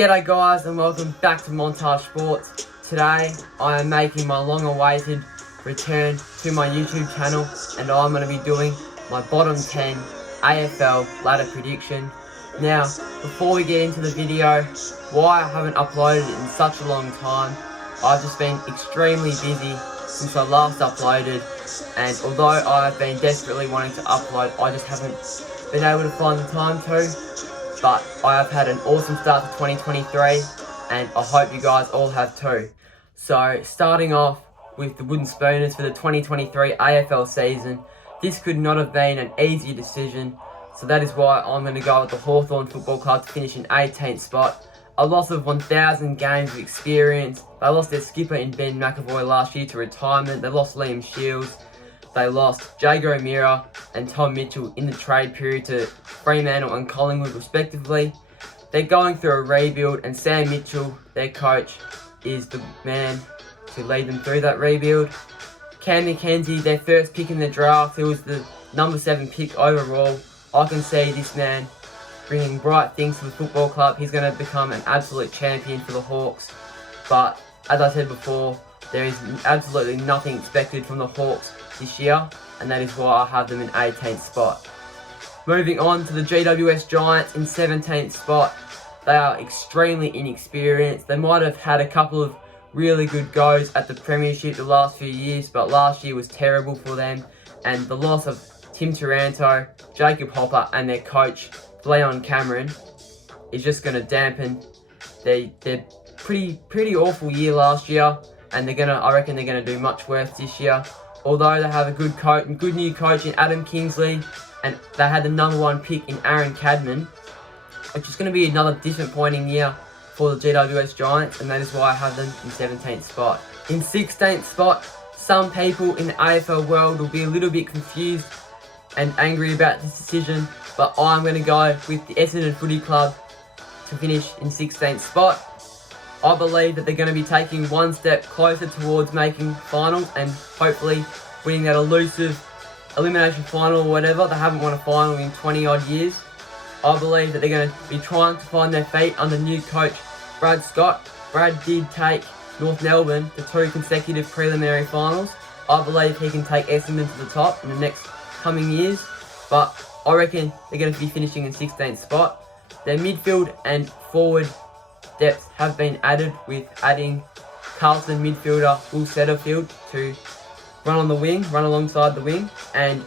G'day guys and welcome back to MonTaj Sports. Today I am making my long awaited return to my YouTube channel and I'm going to be doing my bottom 10 AFL ladder prediction. Now before we get into the video, why I haven't uploaded it in such a long time, I've just been extremely busy since I last uploaded, and although I've been desperately wanting to upload, I just haven't been able to find the time to. But I have had an awesome start to 2023 and I hope you guys all have too. So starting off with the Wooden Spooners for the 2023 AFL season, this could not have been an easy decision, so that is why I'm going to go with the Hawthorn Football Club to finish in 18th spot. A loss of 1,000 games of experience. They lost their skipper in Ben McAvoy last year to retirement. They lost Liam Shields. They lost Jago O'Meara and Tom Mitchell in the trade period to Fremantle and Collingwood respectively. They're going through a rebuild and Sam Mitchell, their coach, is the man to lead them through that rebuild. Cam McKenzie, their first pick in the draft, who was the number 7 pick overall. I can see this man bringing bright things to the football club. He's going to become an absolute champion for the Hawks. But as I said before, there is absolutely nothing expected from the Hawks this year, and that is why I have them in 18th spot. Moving on to the GWS Giants in 17th spot. They are extremely inexperienced. They might have had a couple of really good goes at the Premiership the last few years, but last year was terrible for them, and the loss of Tim Taranto, Jacob Hopper and their coach Leon Cameron is just going to dampen their pretty awful year last year, and I reckon they're going to do much worse this year. Although they have a good new coach in Adam Kingsley, and they had the number 1 pick in Aaron Cadman, which is going to be another disappointing year for the GWS Giants, and that is why I have them in 17th spot. In 16th spot, some people in the AFL world will be a little bit confused and angry about this decision, but I'm going to go with the Essendon Footy Club to finish in 16th spot. I believe that they're going to be taking one step closer towards making finals and hopefully winning that elusive elimination final or whatever. They haven't won a final in 20 odd years. I believe that they're going to be trying to find their feet under new coach Brad Scott. Brad did take North Melbourne to 2 consecutive preliminary finals. I believe he can take Essendon to the top in the next coming years, but I reckon they're going to be finishing in 16th spot. Their midfield and forward depth have been added, with adding Carlton midfielder Will Setterfield to run alongside the wing, and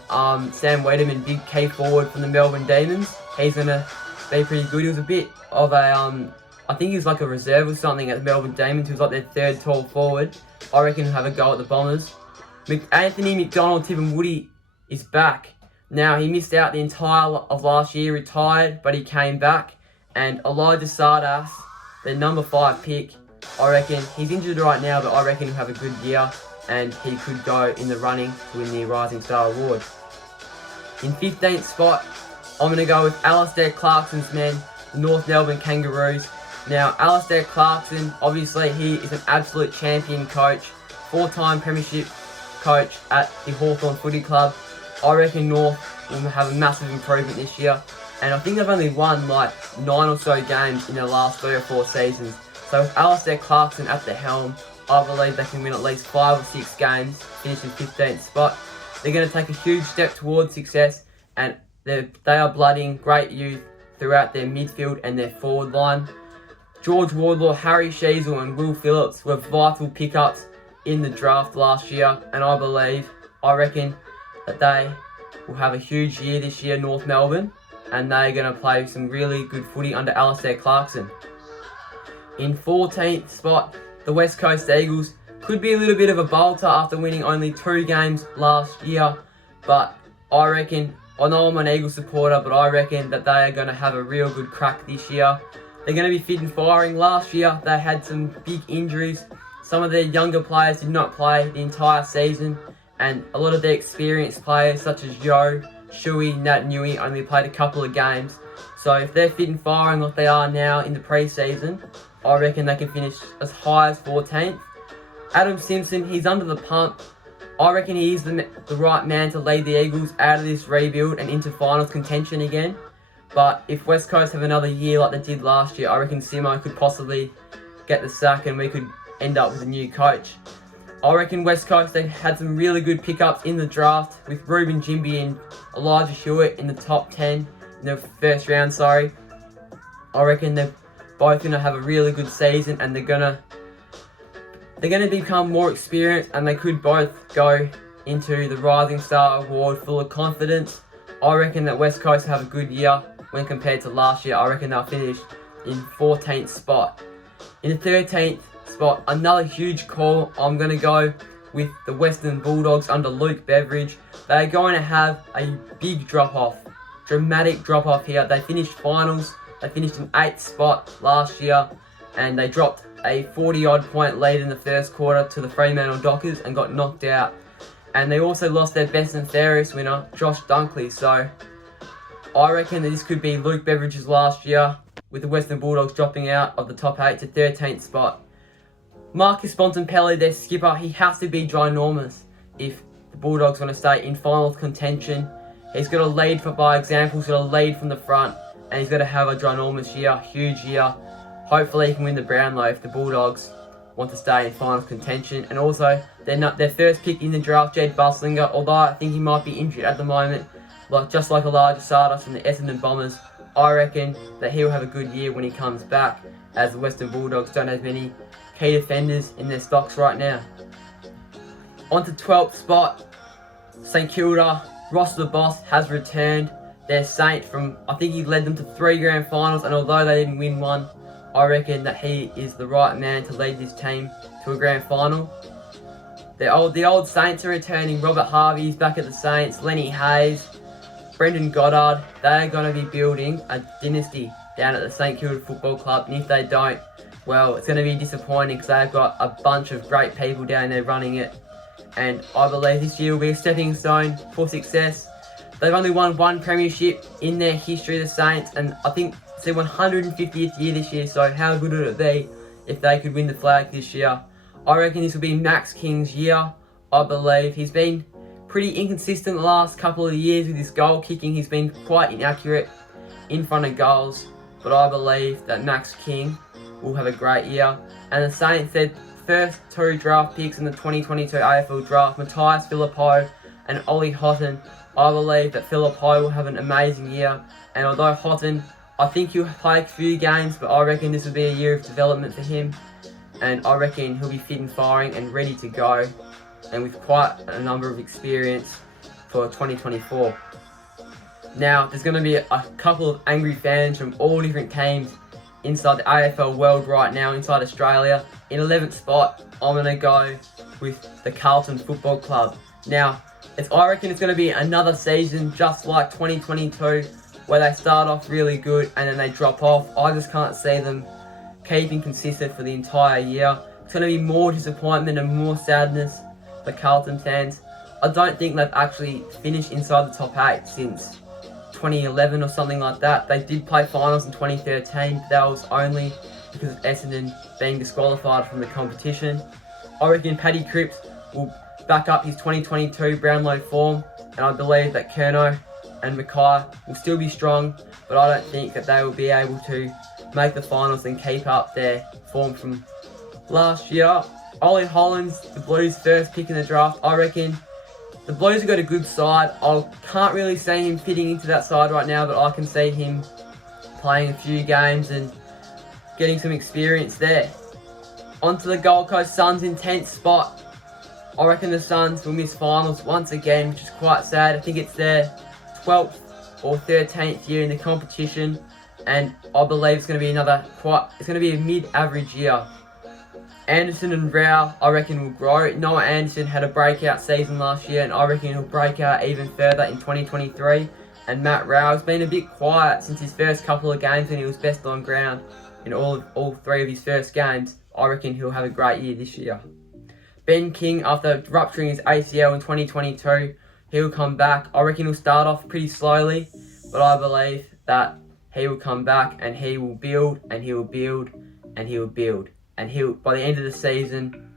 Sam Weideman, big key forward from the Melbourne Demons. He's going to be pretty good. He was a bit of a, I think he was like a reserve or something at the Melbourne Demons. He was like their 3rd tall forward. I reckon he'll have a go at the Bombers. Anthony McDonald-Tipping-Woody is back. Now, he missed out the entire of last year, retired, but he came back. And Elijah Sardas, their number 5 pick, I reckon he's injured right now, but I reckon he'll have a good year and he could go in the running to win the Rising Star Award. In 15th spot, I'm going to go with Alistair Clarkson's men, the North Melbourne Kangaroos. Now, Alistair Clarkson, obviously he is an absolute champion coach, 4-time premiership coach at the Hawthorn Footy Club. I reckon North will have a massive improvement this year. And I think they've only won like 9 or so games in their last 3 or 4 seasons. So with Alistair Clarkson at the helm, I believe they can win at least 5 or 6 games, finish in 15th spot. They're going to take a huge step towards success, and they are blooding great youth throughout their midfield and their forward line. George Wardlaw, Harry Sheasel and Will Phillips were vital pickups in the draft last year, and I reckon that they will have a huge year this year, North Melbourne, and they're going to play some really good footy under Alistair Clarkson. In 14th spot, the West Coast Eagles could be a little bit of a bolter after winning only 2 games last year, but I know I'm an Eagles supporter, but I reckon that they are going to have a real good crack this year. They're going to be fit and firing. Last year, they had some big injuries. Some of their younger players did not play the entire season, and a lot of their experienced players, such as Yo, Shuey, Nat Nui, only played a couple of games. So if they're fit and firing like they are now in the pre-season, I reckon they can finish as high as 14th. Adam Simpson, he's under the pump. I reckon he is the right man to lead the Eagles out of this rebuild and into finals contention again. But if West Coast have another year like they did last year, I reckon Simo could possibly get the sack and we could end up with a new coach. I reckon West Coast, they had some really good pickups in the draft with Ruben Jimby and Elijah Hewitt in the top 10 in the first round, I reckon they're both going to have a really good season and they're going to become more experienced and they could both go into the Rising Star Award full of confidence. I reckon that West Coast have a good year when compared to last year. I reckon they'll finish in 14th spot. In the 13th spot, another huge call. I'm going to go with the Western Bulldogs under Luke Beveridge. They're going to have a big drop-off, dramatic drop-off here. They finished finals. They finished in 8th spot last year and they dropped a 40-odd point lead in the first quarter to the Fremantle Dockers and got knocked out. And they also lost their best and fairest winner, Josh Dunkley. So I reckon that this could be Luke Beveridge's last year with the Western Bulldogs dropping out of the top 8 to 13th spot. Marcus Bontempelli, their skipper, he has to be ginormous if the Bulldogs want to stay in finals contention. He's got to lead by example, he's got to lead from the front, and he's got to have a ginormous year, huge year. Hopefully he can win the Brownlow if the Bulldogs want to stay in finals contention. And also, their first pick in the draft, Jed Buslinger, although I think he might be injured at the moment, just like Elijah Sardas from the Essendon Bombers, I reckon that he'll have a good year when he comes back, as the Western Bulldogs don't have many key defenders in their stocks right now. On to 12th spot, St Kilda. Ross the Boss has returned. Their Saint from, I think he led them to 3 grand finals, and although they didn't win one, I reckon that he is the right man to lead this team to a grand final. The old Saints are returning. Robert Harvey's back at the Saints. Lenny Hayes, Brendan Goddard. They're going to be building a dynasty down at the St Kilda Football Club. And if they don't, well, it's going to be disappointing because they've got a bunch of great people down there running it. And I believe this year will be a stepping stone for success. They've only won 1 premiership in their history, the Saints, and I think it's their 150th year this year, so how good would it be if they could win the flag this year? I reckon this will be Max King's year, I believe. He's been pretty inconsistent the last couple of years with his goal kicking. He's been quite inaccurate in front of goals, but I believe that Max King will have a great year. And the Saints, their first 2 draft picks in the 2022 AFL draft, Matthias Philippou and Ollie Houghton. I believe that Philippou will have an amazing year, and although Houghton, I think he'll play a few games, but I reckon this will be a year of development for him, and I reckon he'll be fit and firing and ready to go, and with quite a number of experience for 2024. Now, there's going to be a couple of angry fans from all different teams inside the AFL world right now, inside Australia. In 11th spot, I'm going to go with the Carlton Football Club. Now, I reckon it's going to be another season just like 2022, where they start off really good and then they drop off. I just can't see them keeping consistent for the entire year. It's going to be more disappointment and more sadness for Carlton fans. I don't think they've actually finished inside the top 8 since 2011 or something like that. They did play finals in 2013, but that was only because of Essendon being disqualified from the competition. I reckon Paddy Cripps will back up his 2022 Brownlow form, and I believe that Kerno and Mackay will still be strong, but I don't think that they will be able to make the finals and keep up their form from last year. Ollie Hollands, the Blues' first pick in the draft. I reckon the Blues have got a good side. I can't really see him fitting into that side right now, but I can see him playing a few games and getting some experience there. On to the Gold Coast Suns in 10th spot. I reckon the Suns will miss finals once again, which is quite sad. I think it's their 12th or 13th year in the competition, and I believe it's going to be a mid-average year. Anderson and Rao, I reckon, will grow. Noah Anderson had a breakout season last year, and I reckon he'll break out even further in 2023. And Matt Rao has been a bit quiet since his first couple of games when he was best on ground in all 3 of his first games. I reckon he'll have a great year this year. Ben King, after rupturing his ACL in 2022, he'll come back. I reckon he'll start off pretty slowly, but I believe that he will come back and he will build and he will build and he will build. And by the end of the season,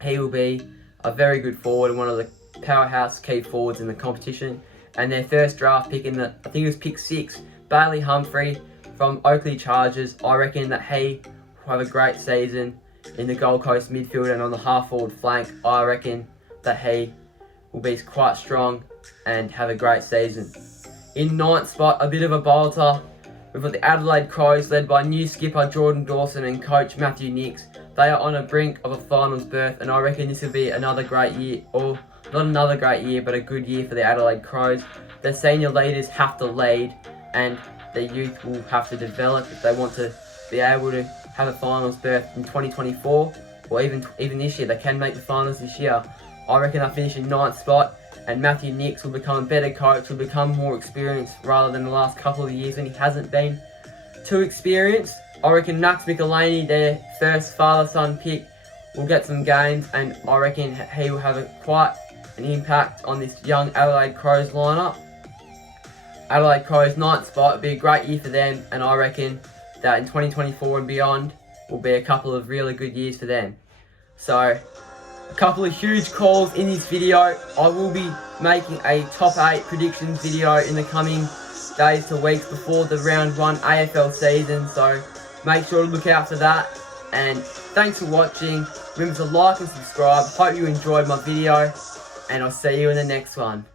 he will be a very good forward and one of the powerhouse key forwards in the competition. And their first draft pick I think it was pick 6, Bailey Humphrey from Oakley Chargers, I reckon that he will have a great season in the Gold Coast midfield, and on the half-forward flank, I reckon that he will be quite strong and have a great season. In ninth spot, a bit of a bolter, we've got the Adelaide Crows, led by new skipper Jordan Dawson and coach Matthew Nicks. They are on a brink of a finals berth, and I reckon this will be another great year, or not another great year, but a good year for the Adelaide Crows. Their senior leaders have to lead, and their youth will have to develop if they want to be able to have a finals berth in 2024, or even this year. They can make the finals this year. I reckon they'll finish in ninth spot, and Matthew Nicks will become a better coach, will become more experienced rather than the last couple of years when he hasn't been too experienced. I reckon Max McElhaney, their first father-son pick, will get some games, and I reckon he will have quite an impact on this young Adelaide Crows lineup. Adelaide Crows, ninth spot, will be a great year for them, and I reckon that in 2024 and beyond will be a couple of really good years for them. So, a couple of huge calls in this video. I will be making a top 8 predictions video in the coming days to weeks before the round 1 AFL season, so make sure to look out for that. And thanks for watching. Remember to like and subscribe. Hope you enjoyed my video, and I'll see you in the next one.